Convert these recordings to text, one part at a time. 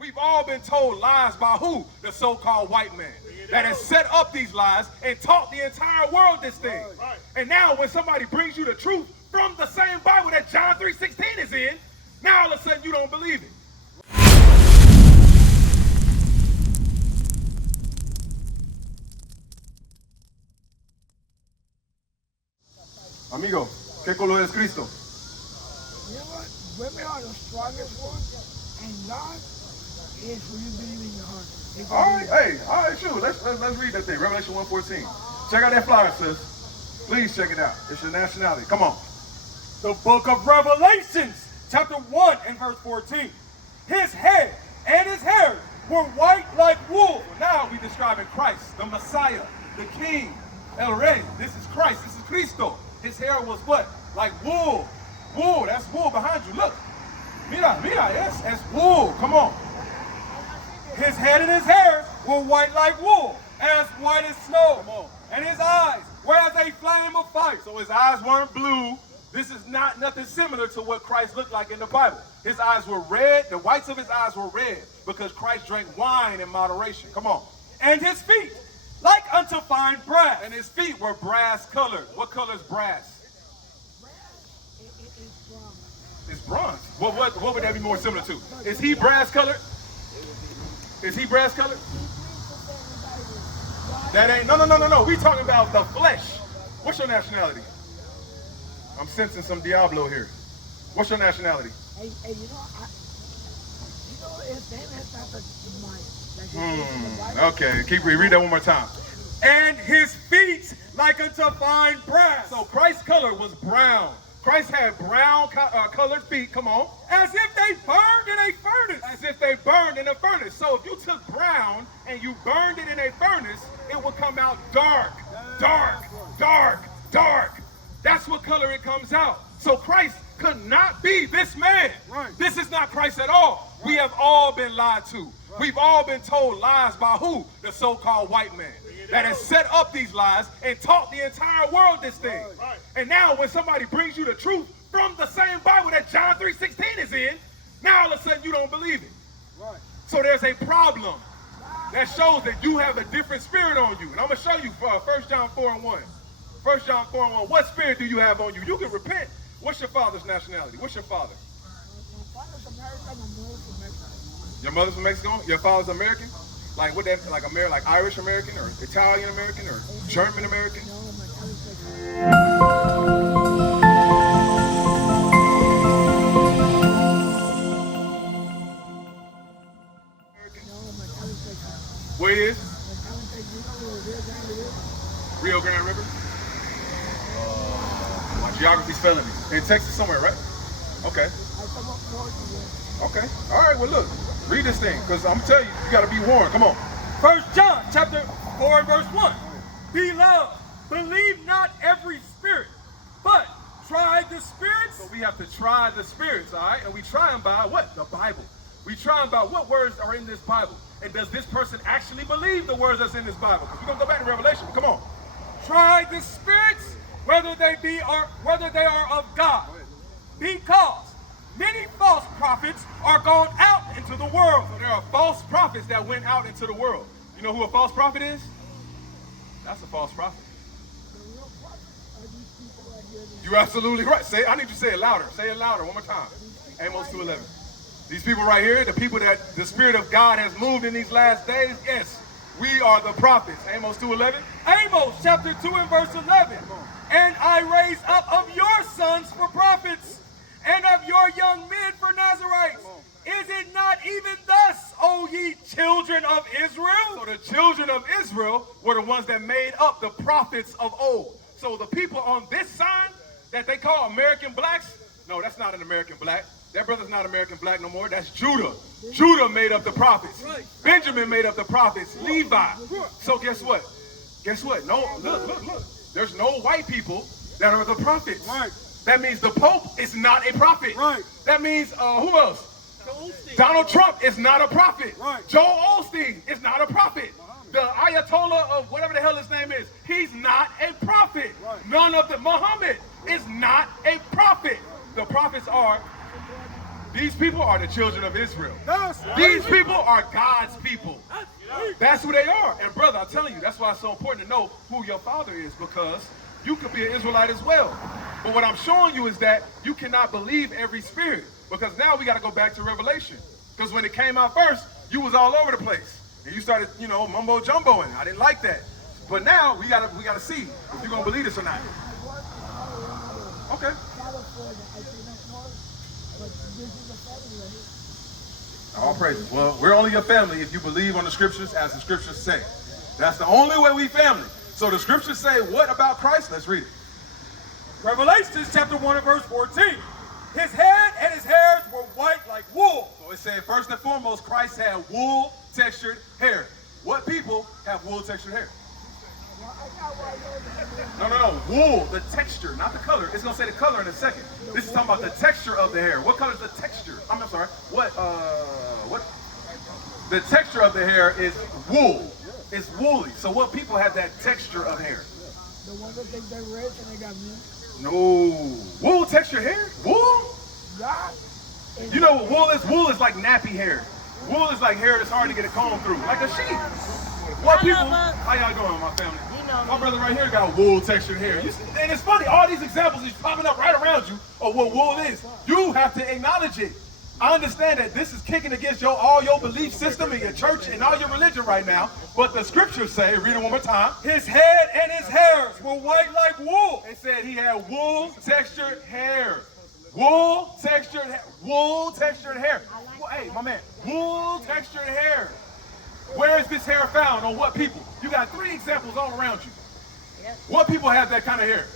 We've all been told lies by who? The so-called white man that has set up these lies and taught the entire world this thing. And now when somebody brings you the truth from the same Bible that John 3:16 is in, now all of a sudden you don't believe it. Amigo, ¿qué color es Cristo? You know what? Women are the strongest ones, and God is who you believe in your heart. All right, sure. Let's read that thing. Revelation 1:14. Check out that flyer, sis. Please check it out. It's your nationality. Come on. The book of Revelations, chapter 1 and verse 14. His head and his hair were white like wool. Well, now we're describing Christ, the Messiah, the King, El Rey. This is Christ. This is Cristo. His hair was what? Like wool. Wool. That's wool behind you. Look. Mira. That's wool. Come on. His head and his hair were white like wool, as white as snow. Come on. And his eyes were as a flame of fire. So his eyes weren't blue. This is not nothing similar to what Christ looked like in the Bible. His eyes were red. The whites of his eyes were red because Christ drank wine in moderation. Come on. And his feet like unto fine brass. And his feet were brass colored. What color is brass? It's bronze. What would that be more similar to? Is he brass colored? Is he brass colored? That ain't, no. We talking about the flesh. What's your nationality? I'm sensing some Diablo here. What's your nationality? Hey, if that's Okay, read that one more time. And his feet like unto fine brass. So Christ's color was brown. Christ had brown colored feet, come on. As if they burned in a furnace. As if they burned in a furnace. So if you took brown and you burned it in a furnace, it would come out dark. That's what color it comes out. So Christ could not be this man. Right. This is not Christ at all. Right. We have all been lied to. Right. We've all been told lies by who? The so-called white man that has set up these lies and taught the entire world this thing. Right. And now when somebody brings you the truth from the same Bible that John 3:16 is in, now all of a sudden you don't believe it. Right. So there's a problem that shows that you have a different spirit on you. And I'm going to show you 1 John 4:1. 1 John 4:1. What spirit do you have on you? You can repent. What's your father's nationality? What's your father? My father's American, my mother's from Mexico. Your mother's from Mexico? Your father's American? Like what that? Like American, like Irish American, or Italian American, or German American? No, my father's Mexican. Where he is? Rio Grande River? My geography's failing me. In Texas somewhere, right? Okay. Okay. All right, well look, read this thing, because I'm telling you, you got to be warned. Come on. 1 John chapter 4 and verse 1. Beloved, believe not every spirit, but try the spirits. So we have to try the spirits, all right? And we try them by what? The Bible. We try them by what words are in this Bible. And does this person actually believe the words that's in this Bible? Because we're going to go back to Revelation. Come on. Try the spirits, whether they are of God. Because many false prophets are gone out into the world. So there are false prophets that went out into the world. You know who a false prophet is? That's a false prophet. You're absolutely right. I need you to say it louder. Say it louder one more time. Amos 2:11. These people right here, the people that the Spirit of God has moved in these last days, yes, we are the prophets. Amos 2:11. Amos chapter 2 and verse 11. And I raise up of your sons for prophets, and of your young men for Nazarites. Is it not even thus, O ye children of Israel? So the children of Israel were the ones that made up the prophets of old. So the people on this side that they call American blacks, no, that's not an American black. That brother's not American black no more. That's Judah. Judah made up the prophets. Benjamin made up the prophets. Levi. So guess what? Guess what? No, look. There's no white people that are the prophets. Right. That means the Pope is not a prophet. Right. That means, who else? Donald Trump is not a prophet. Right. Joel Osteen is not a prophet. The Ayatollah of whatever the hell his name is, he's not a prophet. Right. None of the Muhammad is not a prophet. The prophets are These people are the children of Israel. That's right. These people are God's people. That's who they are. And brother, I'm telling you, that's why it's so important to know who your father is, because you could be an Israelite as well. But what I'm showing you is that you cannot believe every spirit, because now we got to go back to Revelation. Because when it came out first, you was all over the place. And you started, mumbo jumboing. I didn't like that. But now we gotta see if you're gonna believe this or not. Okay. All praises. Well, we're only your family if you believe on the scriptures as the scriptures say. That's the only way we family. So the scriptures say, what about Christ? Let's read it. Revelation chapter 1 and verse 14. His head and his hairs were white like wool. So it said, first and foremost, Christ had wool textured hair. What people have wool textured hair? No. Wool, the texture, not the color. It's going to say the color in a second. This is talking about the texture of the hair. What color is the texture? I'm sorry. What? The texture of the hair is wool. It's woolly. So what people have that texture of hair? The ones that think they're rich and they got meat. No. Wool texture hair? Wool? God. You know what wool is? Wool is like nappy hair. Wool is like hair that's hard to get a comb through, like a sheep. What people? How y'all doing, my family? My brother right here got wool textured hair. And it's funny, all these examples is popping up right around you of what wool is. You have to acknowledge it. I understand that this is kicking against all your belief system and your church and all your religion right now. But the scriptures say, read it one more time. His head and his hairs were white like wool. It said he had wool textured hair. Wool textured hair. Wool textured hair. Hey, my man, wool textured hair. Where is this hair found? On what people? You got 3 examples all around you. What people have that kind of hair?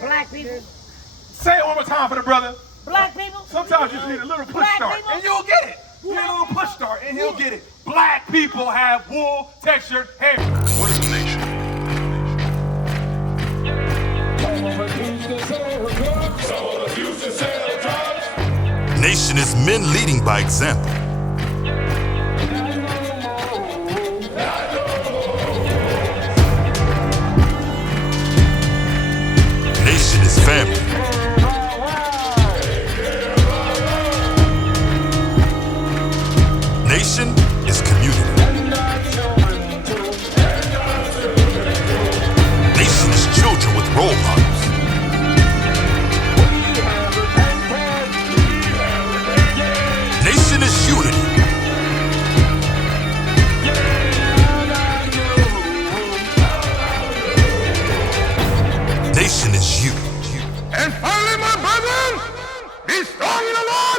Black people. Say it one more time for the brother. Black people. Sometimes you just need a little push Black start, people. and you'll get it. You need a little push start, and he'll get it. Black people have wool textured hair. What is a nation? Nation is men leading by example. Nation is family. Nation is community. Nation is children with role models. Nation is unity. Nation is you. And finally, my brethren, be strong in the Lord.